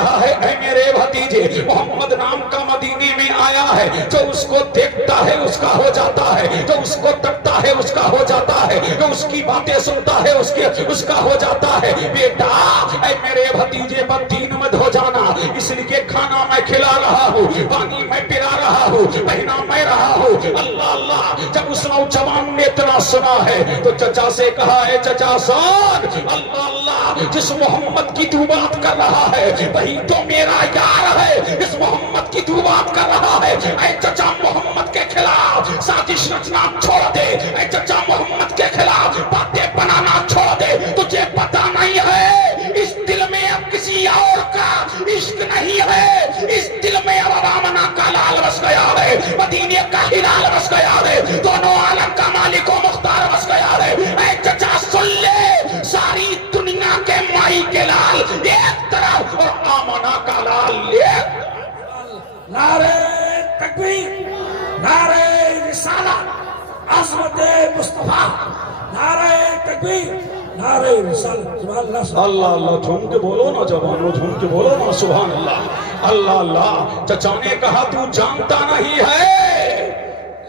رہا ہے اے میرے بھتیجے محمد نام کا مدینے میں آیا ہے، جو اس کو دیکھتا ہے اس کا ہو جاتا ہے، جو اس کو تکتا ہے اس کا ہو جاتا ہے، جو اس کی باتیں سنتا ہے اس کا ہو جاتا ہے۔ بیٹا اے میرے بھتیجے بددین مت ہو جانا، اس لیے کھانا میں کھلا رہا ہوں، پانی میں پلا رہا ہوں، پہنا میں رہا ہوں۔ اللہ اللہ، جب اس نوجوان نے اتنا سنا ہے تو چچا سے کہا ہے چچا سن، اللہ اللہ، جس محمد کی تو بات کر رہا ہے وہی تو میرا یار ہے، اس محمد کی تو بات کر رہا ہے، اے چچا محمد کے خلاف سازش رچنا چھوڑ دے، اے چچا محمد کے خلاف باتیں بنانا چھوڑ دے، تجھے پتا نہیں ہے اس دل میں اب کسی اور کا عشق نہیں ہے، اس دل میں اب آمنہ کا لال بس گیا ہے، مدینے کا ہلال بس گیا ہے، دونوں عالم کا مالک و مختار بس گیا ہے۔ اے چچا سن لے، ساری دنیا کے مائی کے لال ایک طرف اور آمنہ کا لال ایک۔ نعرہ تکبیر، نعرہ رسالت، عظمت مصطفیٰ، نعرہ تکبیر، نعرہ رسالت، سبحان اللہ۔ اللہ اللہ، جھوم کے بولو نا جوانو، جھوم کے بولو نا سبحان اللہ۔ اللہ اللہ، چچا نے کہا تو جانتا نہیں ہے،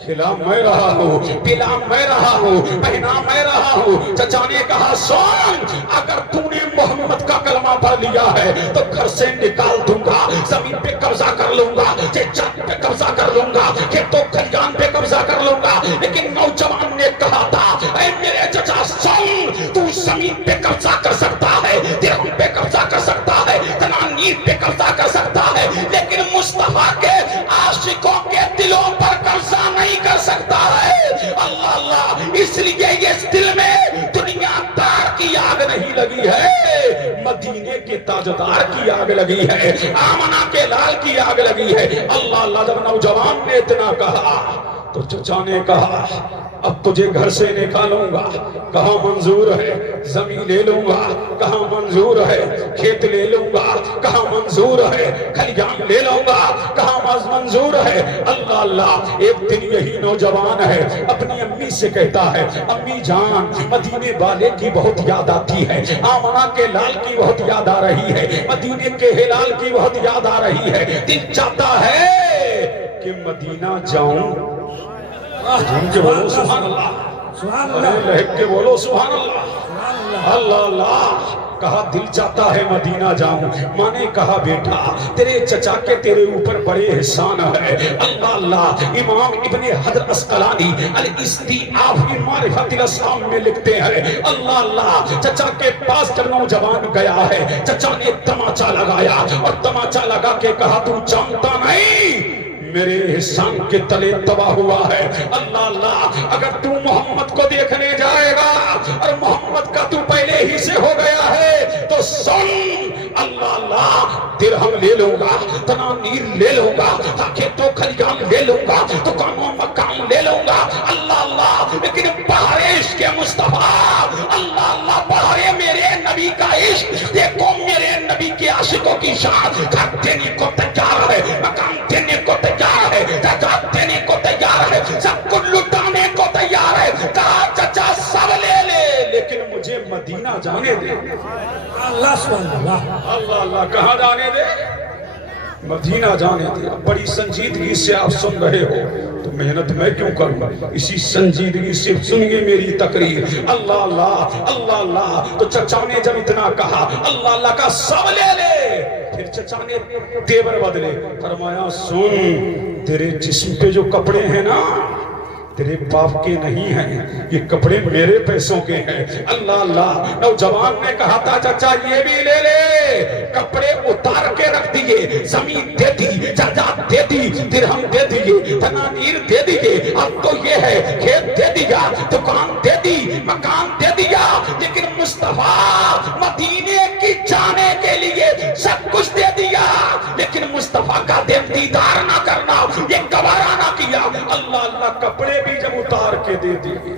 کھلا میں رہا ہوں، پلا میں رہا ہوں، پہنا میں رہا ہوں۔ چچا نے کہا سن، اگر تو نے محمد کا کلمہ پڑھ لیا ہے تو گھر سے نکال دوں گا، زمین پہ قبضہ کر لوں گا، جان پہ قبضہ کر لوں گا، کھیتوں کھلیان پہ قبضہ کر لوں گا۔ لیکن نوجوان نے کہا تھا اے میرے چچا سن، تو زمین پہ قبضہ کر سکتا ہے، درہم پہ قبضہ کر سکتا ہے، دنانیر پہ قبضہ کر سکتا ہے، لیکن مصطفیٰ کے عاشقوں کے دلوں پر قبضہ نہیں کر سکتا ہے۔ اللہ اللہ، اس لیے اس دل میں دنیا دار کی آگ نہیں لگی ہے، مدینے کے تاجدار کی آگ لگی ہے، آمنہ کے لال کی آگ لگی ہے۔ اللہ اللہ، جب نوجوان نے اتنا کہا تو چچا نے کہا اب تجھے گھر سے نکالوں گا، کہاں منظور ہے، زمین لے لوں گا، کہاں منظور ہے، کھیت لے لوں گا، کہاں منظور ہے، کھلیان لے لوں گا، کہاں منظور ہے۔ اللہ اللہ، ایک دن یہی نوجوان ہے اپنی امی سے کہتا ہے امی جان، مدینے والے کی بہت یاد آتی ہے، آمنہ کے لال کی بہت یاد آ رہی ہے، مدینے کے ہلال کی بہت یاد آ رہی ہے، دل چاہتا ہے کہ مدینہ جاؤں۔ جھوم کے بولو سبحان اللہ، سبحان ارے اللہ، لہک کے بولو سبحان اللہ۔ سبحان اللہ۔ اللہ اللہ، کہا دل چاہتا ہے مدینہ جاؤں۔ ماں نے کہا بیٹا تیرے چچا کے تیرے اوپر بڑے احسان ہے۔ اللہ اللہ، امام ابن حجر عسقلانی الاستیعاب فی معرفت الاسلام میں لکھتے ہیں اللہ اللہ، چچا کے پاس جب نوجوان گیا ہے، چچا نے تماچا لگایا اور تماچا لگا کے کہا تو جانتا نہیں میرے احسان کے تلے تباہ ہوا ہے۔ اللہ اللہ، اگر تو محمد کو دیکھنے جائے گا اور محمد کا تو پہلے ہی سے ہو گیا ہے تو سن، اللہ اللہ، درہم لے لوں گا، دنانیر لے لوں گا، کھیتوں کھلیان لے لوں گا، دکانوں مکان لے لوں گا۔ اللہ اللہ، لیکن بہارے عشق مصطفیٰ، اللہ اللہ، بہارے میرے نبی کا عشق دیکھو، میرے نبی کے عاشقوں کی شان، گھر دینے کو تیار ہے، مکان دینے کو تیار ہے، زکات دینے کو تیار ہے، سب کو لٹانے کو تیار ہے۔ کہا چچا سب لے لے لیکن مجھے مدینہ جانے دے۔ اللہ سبحان اللہ۔ اللہ اللہ، کہاں جانے دے؟ مدینہ جانے دے۔ بڑی سنجیدگی سے آپ سن رہے ہو تو محنت میں کیوں کروں، اسی سنجیدگی سے سنیے میری تقریر۔ اللہ اللہ، اللہ اللہ، تو چچا نے جب اتنا کہا اللہ اللہ کا سب لے لے، پھر چچا نے تیور بدلے، فرمایا سن، تیرے جسم پہ جو کپڑے ہیں نا تیرے باپ کے نہیں ہیں، یہ کپڑے میرے پیسوں کے ہیں۔ اللہ اللہ، نوجوان نے کہا تھا چچا یہ بھی لے لے، کپڑے اتار کے رکھ دیے، زمین دے دی، جائیداد دے دی، درہم دے دیے، دنانیر دے دیے، اب تو یہ ہے کھیت دے دیا، دکان دے دی، مکان دے دیا، لیکن مصطفیٰ مدینے کی جانے کے لیے سب کچھ دے دیا، لیکن مصطفیٰ کا دیدار نہ کرنا یہ گوارا نہ کیا۔ اللہ اللہ، کپڑے بھی جب اتار کے دے دیے،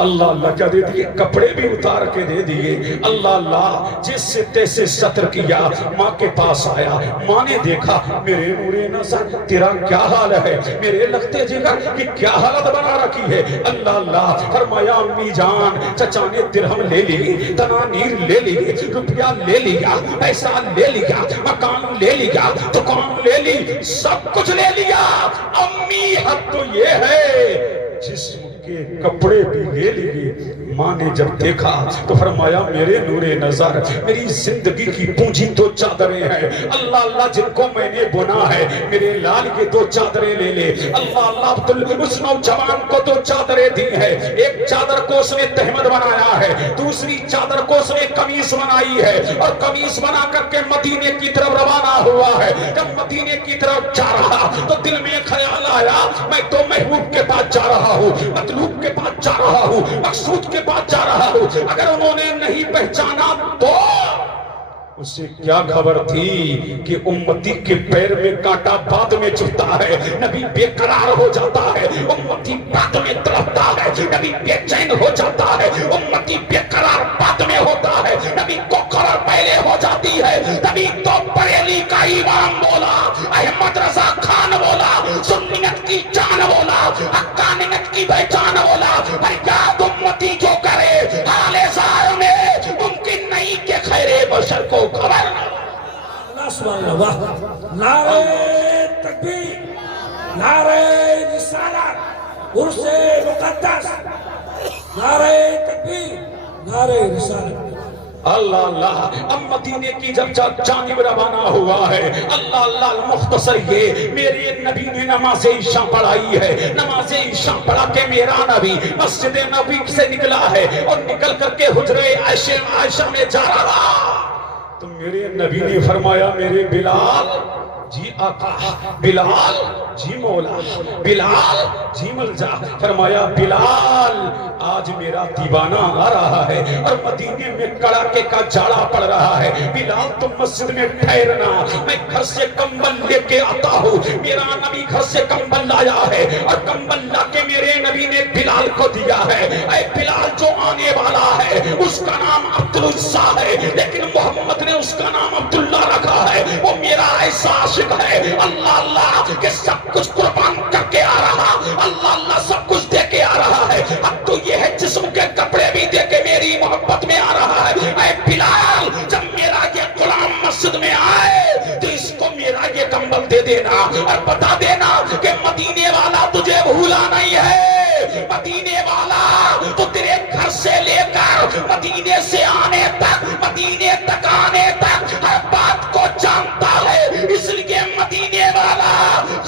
اللہ اللہ کیا دے دیے؟ کپڑے بھی اتار کے دے دیے۔ اللہ اللہ جس سے تیسے سطر کیا، ماں کے پاس آیا، ماں نے دیکھا میرے نور نظر تیرا کیا حال ہے، میرے لگتے جگر کہ کیا حالت بنا رکھی ہے۔ اللہ اللہ فرمایا امی جان چچا نے درہم لے لی، دنانیر لے لی، روپیہ لے لیا، پیسہ لے لیا، مکان لے لیا، دکان لے لی، سب کچھ لے لیا۔ امی حد تو یہ ہے جسم کے کپڑے بھی لے لیے۔ ماں نے جب دیکھا تو فرمایا میرے نور نظر میری زندگی کی پونجی دو چادریں ہیں، اللہ اللہ جن کو میں نے بنا ہے میرے لال کے دو چادریں لے لے۔ اللہ اللہ اس نوجوان کو دو چادریں دی ہیں، ایک چادر کو اس نے تہمد بنایا ہے، دوسری چادر کو اس نے قمیص بنائی ہے، اور قمیص بنا کر کے مدینے کی طرف روانہ ہوا ہے۔ جب مدینے کی طرف جا رہا تو دل میں خیال آیا میں تو محبوب کے پاس جا رہا ہوں، مطلوب کے پاس جا رہا ہوں، مقصود کے پاس جا رہا ہوں، اگر انہوں نے نہیں پہچانا تو اسے کیا خبر تھی کہ امتی کے پیر میں کانٹا بعد میں چبھتا ہے، نبی بے قرار ہو جاتا ہے، امتی بعد میں تڑپتا ہے، نبی بے چین ہو جاتا ہے، امتی بے قرار بعد میں ہوتا ہے، نبی کو قرار پہلے ہو جاتی ہے۔ نبی تو بریلی کا امام بولا، احمد رضا خان بولا، سنیت کی جان بولا، حقانیت کی پہچان بولا، فریاد امتی جو کرے حال زار میں ممکن نہیں کہ خیر بشر کو خبر۔ اللہ سبحان اللہ، نعرہ تکبیر، نعرہ رسالت، عرص مقدس، نعرہ تکبیر، نعرہ رسالت۔ اللہ اللہ اب مدینے کی جب جانب روانہ ہوا ہے، اللہ اللہ مختصر یہ میرے نبی نے نماز عشاء پڑھائی ہے، نماز عشاء پڑھا کے میرا نبی مسجد نبی سے نکلا ہے، اور نکل کر کے حجرے عائشہ میں جا رہا تو میرے نبی نے فرمایا میرے بلال جی آقا، بلال جی مولا، بلال جی ملجا۔ فرمایا بلال آج میرا دیوانہ آ رہا ہے اور مدینے میں کڑاکے کا جاڑا پڑ رہا ہے، بلال تم مسجد میں ٹھہرنا، میں گھر سے کمبل لے کے آتا ہوں۔ میرا نبی گھر سے کمبل لایا ہے، اور کمبل لا کے میرے نبی نے بلال کو دیا ہے۔ اے بلال جو آنے والا ہے اس کا نام عبدالعزا ہے، لیکن محمد نے اس کا نام عبداللہ رکھا ہے، وہ میرا ایسا عاشق ہے اللہ اللہ کہ سب کچھ قربان کر کے آ رہا، اللہ اللہ سب کچھ دے کے آ رہا ہے، اب تو یہ ہے جسم کے کپڑے بھی دے کے میری محبت میں آ رہا ہے۔ اے بلال جب میرا یہ غلام مسجد میں آئے تو اس کو میرا یہ کمبل دے دینا، اور بتا دینا کہ مدینے والا تجھے بھولا نہیں ہے، مدینے والا تو تیرے گھر سے لے کر مدینے سے آنے تک، مدینے تک آنے تک ہر بات کو جانتا ہے، اس لیے مدینے والا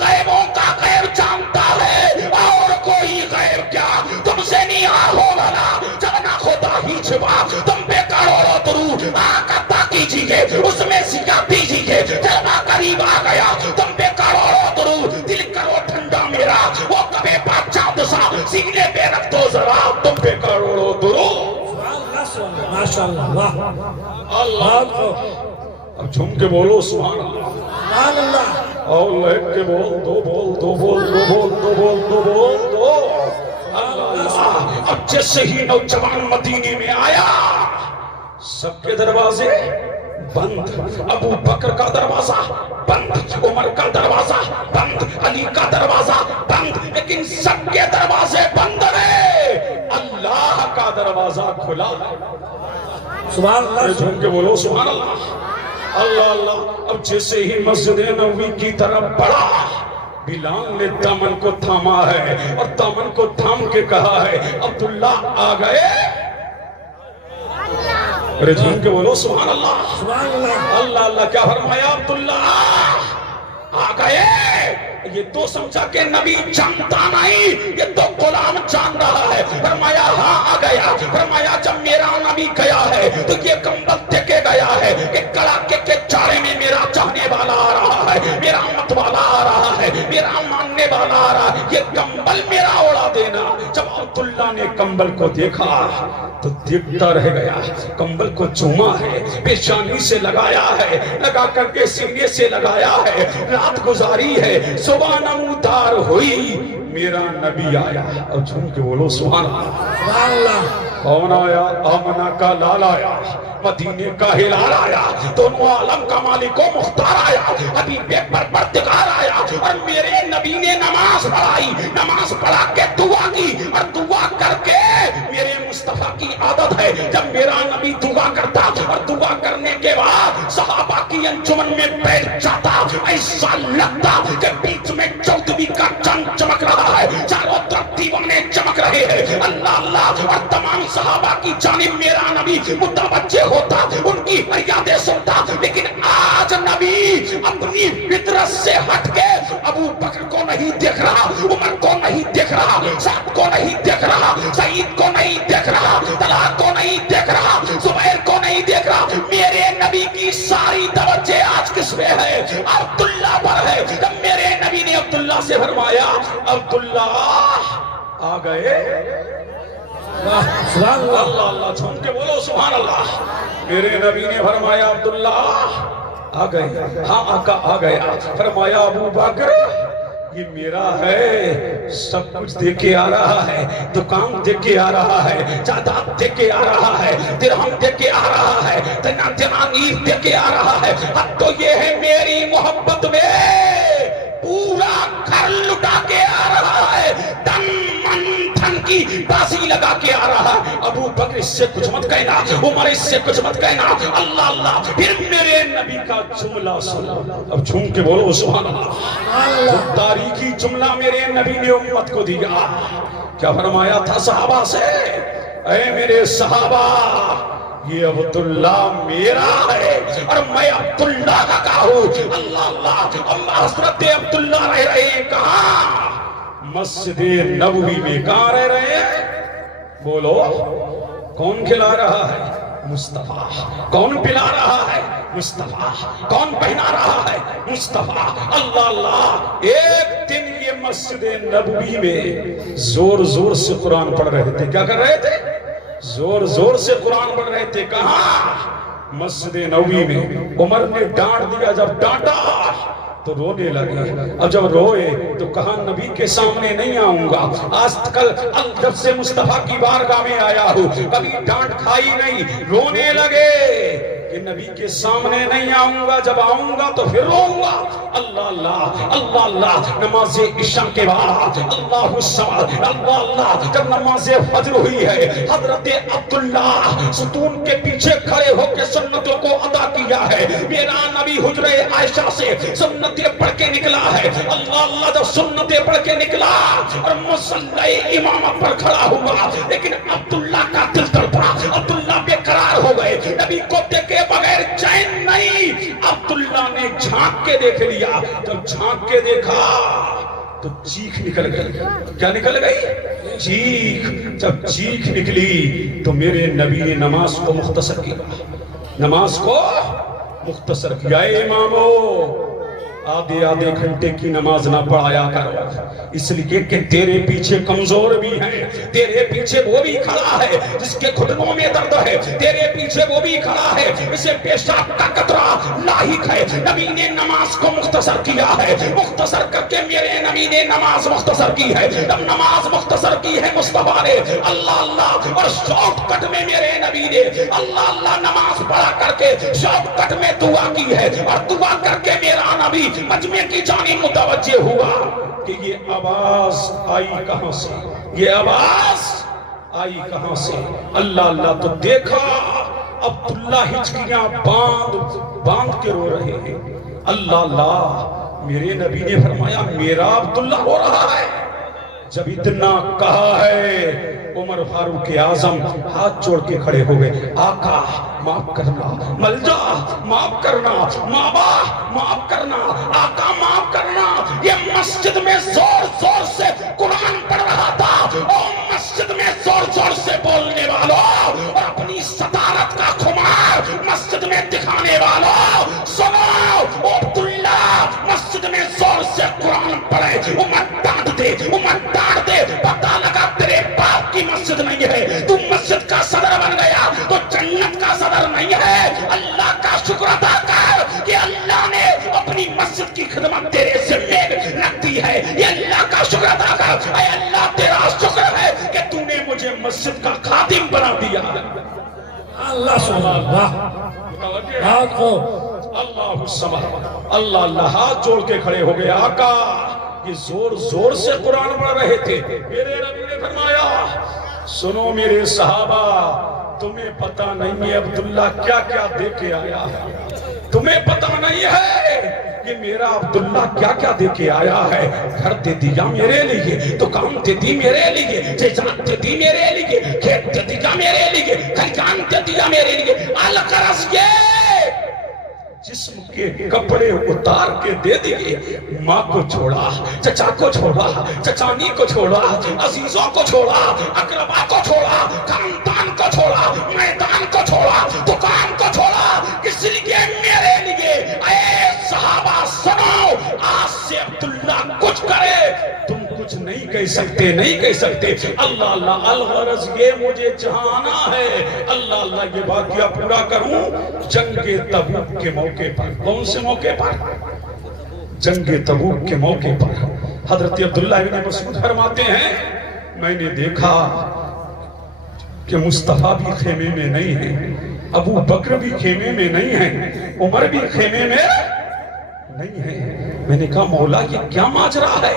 غیبوں کا غیب جانتا ہے، اور کوئی غیب کیا تم سے نہیں ہو والا، جب نہ خدا ہی چھپا تم پہ کروڑوں درود آقا کیجیے، اس میں سکھا دیجیے، جب قریب آ گیا تم پہ کروڑوں درود، دل کرو ٹھنڈا میرا، وہ کبھی بادشاہ دسا سینے پہ رکھ دو ذرا، تم پہ کروڑوں درود۔ ماشاءاللہ، واہ اللہ اب جھوم کے بولو سبحان اللہ، سبحان اللہ، اور لہک کے بول دو بول دو بول دو بول دو بول دو بول دو اللہ اللہ۔ اب جیسے ہی نوجوان مدینے میں آیا سب کے دروازے بند، ابو بکر کا دروازہ بند، عمر کا دروازہ بند، علی کا دروازہ بند، لیکن سب کے دروازے بند ہیں، اللہ کا دروازہ کھلا ہے۔ سبحان اللہ، جھوم کے بولو سبحان اللہ، اللہ اللہ۔ اب جیسے ہی مسجد نبوی کی طرف بڑھا بلال نے دامن کو تھاما ہے، اور دامن کو تھام کے کہا ہے عبداللہ آ گئے؟ ارے جھوم کے بولو سبحان اللہ، سبحان اللہ، اللہ اللہ کیا فرمایا عبداللہ آ گئے؟ یہ تو سمجھا کہ نبی جانتا نہیں، یہ تو غلام جان رہا ہے۔ فرمایا ہاں آ گیا۔ فرمایا جب میرا نبی گیا ہے تو یہ کمبل دے کے گیا ہے کہ کڑاکے کے جاڑے میں میرا چاہنے والا آ رہا ہے، میرا مت والا آ رہا ہے، میرا ماننے والا آ رہا ہے، یہ کمبل میرا اڑا دینا۔ جب عبداللہ نے کمبل کو دیکھا تو دیکھتا رہ گیا، کمبل کو چوما ہے، پیشانی سے لگایا ہے، لگا کر کے سینے سے لگایا ہے، رات گزاری ہے، صبح نمودار ہوئی، میرا نبی آیا۔ اور جھوم کے بولو سبحان اللہ۔ سبحان اللہ۔ کون آیا؟ آمنہ کا لال آیا، مدینے کا ہلال آیا، دونوں عالم کا مالک و مختار آیا، ابھی بے پروردگار آیا، اور میرے نبی نے نماز پڑھائی، نماز پڑھا کے دعا کی، اور دعا کر کے میرے مصطفیٰ کی عادت ہے جب میرا نبی دعا کرتا اور دعا کرنے کے بعد صحابہ کی انجمن میں بیٹھ جاتا، ایسا لگتا کہ بیچ میں چودھویں کا چند چمک رہا ہے، چاروں طرف دیوانے چمک رہے ہیں، اللہ اللہ، اور تمام صحابہ کی جانب میرا نبی متوجہ ہوتا، ان کی فریادیں سنتا، لیکن آج نبی اپنی فطرت سے ہٹ کے ابو بکر کو نہیں دیکھ رہا، عمر کو نہیں دیکھ رہا، سعد کو نہیں دیکھ رہا، سعید کو نہیں دیکھ رہا، طلحہ کو نہیں دیکھ رہا، زبیر کو نہیں دیکھ رہا، میرے نبی کی ساری توجہ آج کس پہ ہے؟ عبداللہ پر ہے۔ جب میرے نبی نے عبداللہ سے فرمایا عبداللہ آ گئے، سبحان اللہ۔ اللہ اللہ، جھوم کے بولو سبحان اللہ۔ میرے نبی نے فرمایا عبداللہ آ گئے، ہاں آقا آ گیا۔ فرمایا ابو بکر یہ میرا ہے، سب کچھ دے کے آ رہا ہے، دکان دے کے آ رہا ہے، جائیداد دے کے آ رہا ہے، درہم دے کے آ رہا ہے، دنانیر دے کے آ رہا ہے، اب تو یہ ہے میری محبت میں پورا گھر لٹا کے آ رہا ہے، تن من دھن کی بازی لگا کے آ رہا ہے۔ ابو بکر اس سے کچھ مت کہنا، عمر اس سے کچھ مت کہنا، اللہ اللہ۔ پھر میرے نبی کا جملہ سنو، اب جھوم کے بولو سبحان اللہ۔ تاریخی جملہ میرے نبی نے امت کو دیا، کیا فرمایا تھا صحابہ سے؟ اے میرے صحابہ، یہ عبداللہ میرا ہے اور میں عبداللہ کا ہوں، اللہ اللہ۔ حضرت عبداللہ رہ رہے ہیں کہاں؟ مسجد نبوی میں۔ کہاں رہ رہے ہیں؟ بولو، کون کھلا رہا ہے؟ مصطفیٰ۔ کون پلا رہا ہے؟ مصطفیٰ۔ کون پہنا رہا ہے؟ مصطفیٰ۔ اللہ اللہ۔ ایک دن یہ مسجد نبوی میں زور زور سے قرآن پڑھ رہے تھے۔ کیا کر رہے تھے؟ زور زور سے قرآن پڑھ رہے تھے۔ کہاں؟ مسجد نبوی میں۔ عمر نے ڈانٹ دیا، جب ڈانٹا تو رونے لگے، اور جب روئے تو کہا نبی کے سامنے نہیں آؤں گا، آج کل جب سے مصطفیٰ کی بارگاہ میں آیا ہوں کبھی ڈانٹ کھائی نہیں۔ رونے لگے کہ نبی کے سامنے نہیں آؤں گا، جب آؤں گا تو پھر روؤں گا۔ اللہ اللہ، اللہ اللہ۔ نماز عشاء کے بعد اللہ الصمد، اللہ اللہ، جب نماز فجر ہوئی ہے، حضرت عبداللہ ستون کے پیچھے کھڑے ہو کے سنتوں کو ادا کیا ہے۔ میرا نبی حجرہ عائشہ سے سنتیں پڑھ کے نکلا ہے، اللہ اللہ۔ جب سنتیں پڑھ کے نکلا اور مصلی امامت پر کھڑا ہوا، لیکن عبداللہ کا دل تڑپا، عبداللہ بے قرار ہو گئے، نبی کو دیکھے بغیر چین نہیں۔ عبداللہ نے جھانک کے دیکھ لیا، جب جھانک کے دیکھا تو چیخ نکل گئی۔ کیا نکل گئی؟ چیخ۔ جب چیخ نکلی تو میرے نبی نے نماز کو مختصر کیا، نماز کو مختصر کیا۔ اے امامو، آدھے آدھے گھنٹے کی نماز نہ پڑھایا کرو، اس لیے کہ تیرے پیچھے کمزور بھی ہیں، تیرے پیچھے وہ بھی کھڑا ہے جس کے گھٹنوں میں درد ہے، تیرے پیچھے وہ بھی کھڑا ہے اسے پیشاب کا قطرہ لاحق ہے۔ نبی نے نماز کو مختصر کیا ہے، مختصر کر کے میرے نبی نے نماز مختصر کی ہے۔ جب نماز مختصر کی ہے مصطفیٰ نے، اللہ اللہ، اور شارٹ کٹ میں میرے نبی نے اللہ اللہ نماز پڑھا کر کے شارٹ کٹ میں دعا کی ہے، اور دعا کر کے میرا نبی مجمع کی جانب متوجہ ہوا کہ یہ آواز آئی کہاں سے، یہ آواز آئی کہاں سے؟ اللہ اللہ۔ تو دیکھا عبداللہ ہچکیاں باندھ کے رو رہے ہیں، اللہ اللہ۔ میرے نبی نے فرمایا میرا عبداللہ رو رہا ہے۔ جب اتنا کہا ہے عمر فاروق اعظم ہاتھ جوڑ کے کھڑے ہو گئے، آقا معاف کرنا، ملجا معاف کرنا، مابا معاف کرنا، آقا معاف کرنا۔ یہ مسجد میں زور زور سے قرآن پڑھ رہا تھا، اور مسجد میں زور زور سے بولنے والوں اور اپنی صدارت کا خمار مسجد میں دکھانے والوں، سنو، عبداللہ مسجد میں زور سے قرآن پڑھے، عمر ڈانٹ دے، عمر ڈانٹ دے، پتہ لگا تیرے باپ نہیں ہے. تو مسجد کا صدر بن گیا تو جنت کا صدر نہیں ہے. اللہ کا شکر ادا کر کہ اللہ نے اپنی مسجد کی خدمت تیرے ذمے رکھ دی ہے. یہ اللہ کا شکر ادا کر. اے اللہ تیرا شکر ہے کہ تو نے مجھے مسجد کا خادم بنا دیا. اللہ سبحان اللہ. ہاتھ کو اللہ سبحان اللہ. اللہ ہاتھ جوڑ کے کھڑے ہو گئے. آقا یہ زور زور سے قرآن پڑھ رہے تھے. میرے نبی نے فرمایا سنو میرے صحابہ, تمہیں پتہ نہیں ہے عبداللہ کیا کیا دے کے آیا ہے. تمہیں پتہ نہیں ہے کہ میرا عبداللہ کیا کیا دے کے آیا ہے. گھر دے دیا میرے لیے, دکان دے دی میرے لیے, جائیداد دے دی میرے لیے, کھیت دے دیا میرے لیے, کھلیان دے دیا میرے لیے. الغرض یہ جسم کے کپڑے اتار کے دے دیے. ماں کو چھوڑا, چچا کو چھوڑا, چچانی کو چھوڑا, عزیزوں کو چھوڑا, اقربا کو چھوڑا, خاندان کو چھوڑا, میدان کو چھوڑا, دکان کو چھوڑا. کس لیے؟ میرے لیے. اے صحابہ سنو, آج سے عبداللہ کچھ کرے تم کچھ نہیں کہہ سکتے, نہیں کہہ سکتے. اللہ اللہ. الغرض یہ مجھے چاہنا ہے. اللہ اللہ یہ واقعہ پورا کروں. جنگ تبوک کے موقع پر. کون سے موقع پر؟ جنگ تبوک کے موقع پر حضرت عبداللہ ابن مسعود فرماتے ہیں میں نے دیکھا کہ مصطفیٰ بھی خیمے میں نہیں ہے, ابو بکر بھی خیمے میں نہیں ہے, عمر بھی خیمے میں نہیں ہے. میں نے کہا مولا یہ کیا ماجرا ہے؟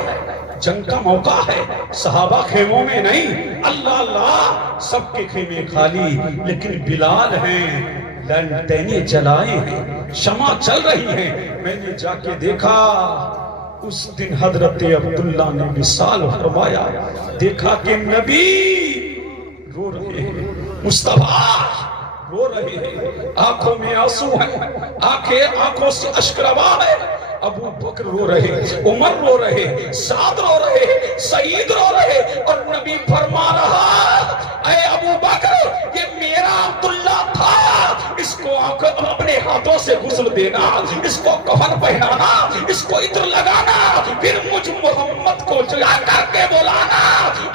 جنگ کا موقع ہے, صحابہ خیموں میں نہیں. اللہ اللہ, سب کے خیمے خالی, لیکن بلال ہیں, لنٹینیں جلائے ہیں, شمع چل رہی ہیں. میں نے جا کے دیکھا اس دن حضرت عبداللہ نے وصال فرمایا. دیکھا کہ نبی رو رہے ہیں, مصطفیٰ رو رہے ہیں, آنکھوں میں آنسو ہیں, آنکھوں سے اشک روا ہے. ابو بکر رو رہے, عمر رو رہے, سعد رو رہے, سعید رو رہے, اور نبی فرما رہا اے ابو بکر یہ میرا عبداللہ تھا, اس کو اپنے ہاتھوں سے غسل دینا, اس کو کفن پہنانا, اس کو عطر لگانا, پھر مجھ محمد کو جلا کر کے بلانا.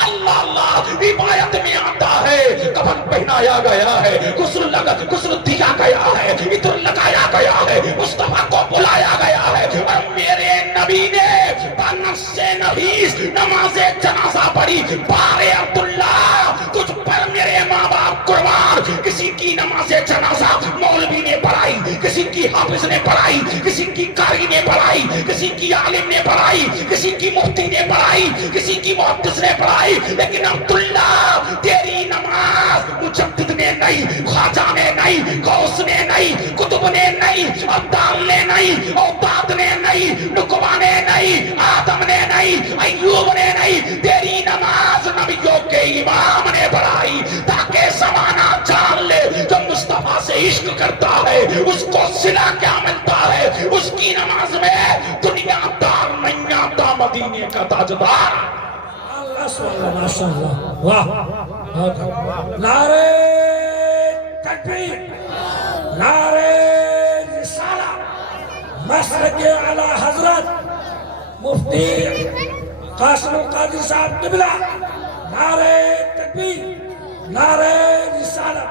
اللہ اللہ. روایت میں آتا ہے کفن پہنایا گیا ہے, غسل دیا گیا ہے, عطر لگایا گیا ہے, مصطفیٰ کو بلایا گیا ہے. اور میرے نبی نے بنفس نفیس نماز جنازہ پڑھی. بارے عبداللہ تجھ پر میرے ماں باپ قربان. کسی کی نماز جنازہ مولوی نے پڑھائی, کسی کی حافظ نے پڑھائی, کسی کی قاری نے پڑھائی, کسی کی عالم نے پڑھائی, کسی کی مفتی نے پڑھائی, کسی کی محدث نے پڑھائی, لیکن عبداللہ تیری نماز مجدد نے نہیں, خواجہ نے نہیں, غوث نے نہیں, قطب نے نہیں, عبدال نے نہیں, اوتاد نے نہیں, نقبہ نے نہیں, آدم نے نہیں, ایوب نے نہیں. تیری نماز نبیوں کے امام نے پڑھائی تاکہ زمانہ جان لے جو مصطفیٰ سے عشق کرتا ہے اس کو صلہ کیا ملتا ہے. اس کی نماز میں دنیا دار نہیں آتا, مدینے کا تاجدار. اللہ سبحان اللہ. ماشاء اللہ. واہ. نعرہ تکبیر, نعرہ رسالہ, مسلک اعلی حضرت مفتی قاسم القادری صاحب قبلہ. نعرہ تکبیر, نعرہ رسالہ.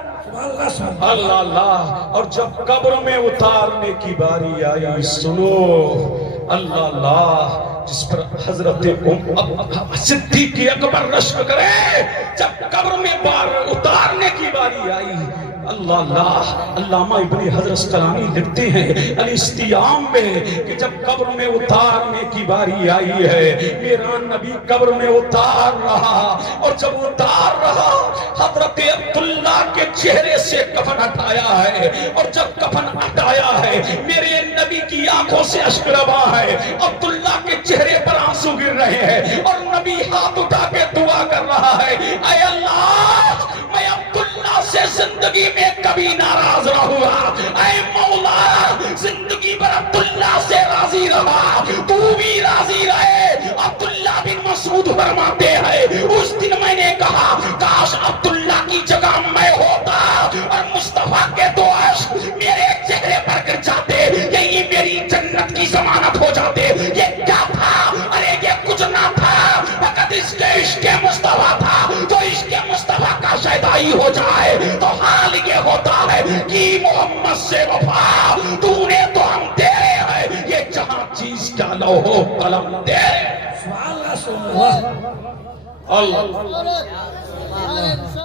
اللہ اللہ. اور جب قبر میں اتارنے کی باری آئی سنو اللہ اللہ, جس پر حضرت صدیق اکبر رشک کرے, جب قبر میں اتارنے کی باری آئی اللہ اللہ. علامہ ابن حجر اسقلانی لکھتے ہیں الاستیام میں کہ جب قبر میں اتارنے کی باری آئی ہے میرا نبی قبر میں اتار رہا, اور جب اتار رہا حضرت عبداللہ کے چہرے سے کفن ہٹایا ہے, اور جب کفن ہٹایا ہے میرے نبی کی آنکھوں سے اشک روا ہے, عبداللہ کے چہرے پر آنسو گر رہے ہیں, اور نبی ہاتھ اٹھا کے دعا کر رہا ہے اے اللہ میں عبداللہ سے زندگی میں کبھی ناراض نہ ہوا, اے مولا زندگی پر عبداللہ سے راضی رہا, تو بھی راضی رہے. عبداللہ بن مسعود فرماتے ہیں اس دن میں نے کہا کاش عبداللہ کی جگہ میں ہوتا اور مصطفیٰ کے دو عشق میرے چہرے پر گر جاتے, یہی میری جنت کی ضمانت ہو جاتے. یہ کیا تھا؟ ارے یہ کچھ نہ تھا, فقط اس کے عشق مصطفیٰ تھا. تو عشق مصطفیٰ جدائی ہو جائے تو حال یہ ہوتا ہے کہ محمد سے وفا تو نے تو ہم تیرے ہیں، یہ جہاں چیز کا لوح و قلم تیرے. سبحان اللہ سبحان اللہ. اللہ